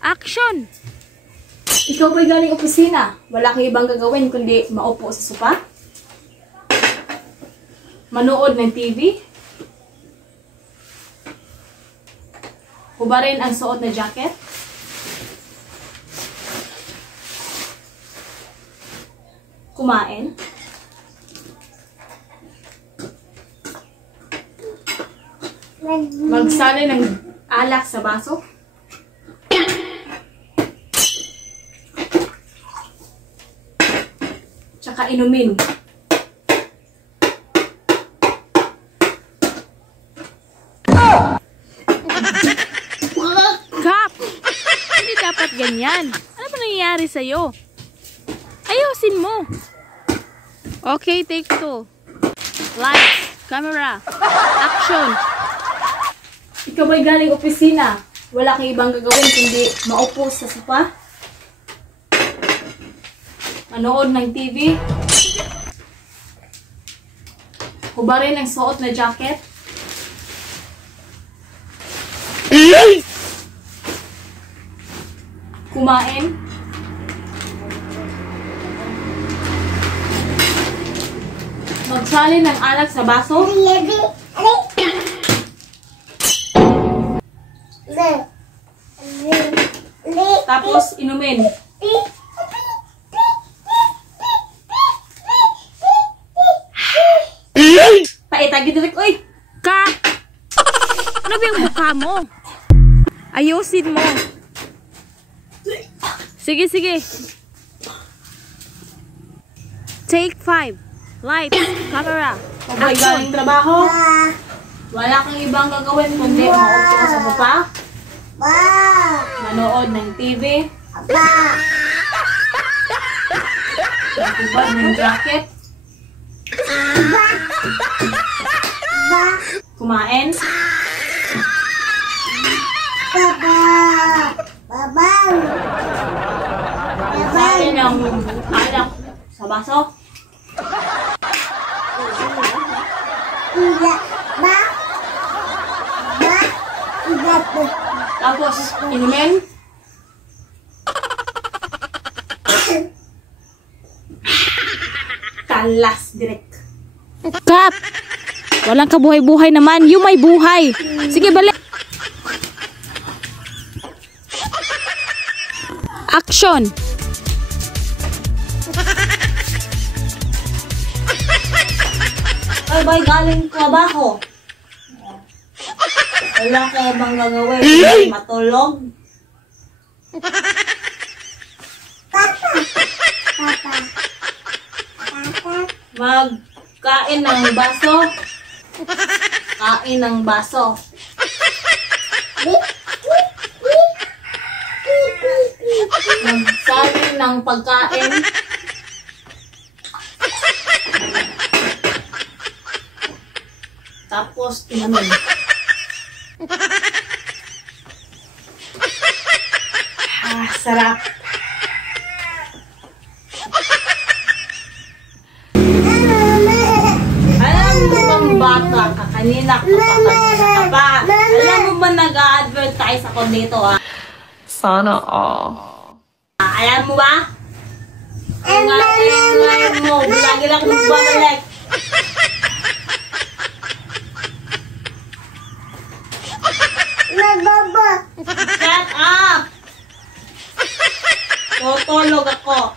Action! Ikaw ba'y galing opisina? Wala kang ibang gagawin kundi maupo sa sopa? Manood ng TV? Hubarin ang suot na jacket? Kumain? Magsali ng alak sa baso? Tsaka inumin? Kap! Hindi dapat ganyan. Ano ba nangyayari sa'yo? Ayusin mo. Okay, take 2. Lights, camera, action. Ikaw ba'y galing opisina? Wala kang ibang gagawin kundi maupo sa sopa? Manood ng TV? Hubarin ang suot na jacket? Kumain? Magsali ng alak sa baso? Tapos inumin? Paitagi direk, oy! Kap! Ano ba yung mukha mo? Ayusin mo. Sige, sige. Take 5. Lights, camera, Kung ba'y galing trabaho? Wala kang ibang gagawin kundi maupo sa sopa? Manood ng TV? Maghubad ng jacket? Kumain? Magsali ng alak sa baso? Tapos, inumin? Talas, direct. Kap! Walang kabuhay-buhay naman. Yung may buhay. Sige, balik. Action! Ay, ba'y galing trabaho? Wala ka bang gagawin kundi matulog? Magkain ng baso? Kain ng baso. Magsalin ng pagkain? Tapos, inumin. Sarap. Alam mo bang bata ka? Kanina ka pa. Alam mo ba nag-a-advertise ako dito, ha? Sana all. Alam mo ba? Ang ngayon mo, lagi lang magbabalik. Shut up! Tutulog ako.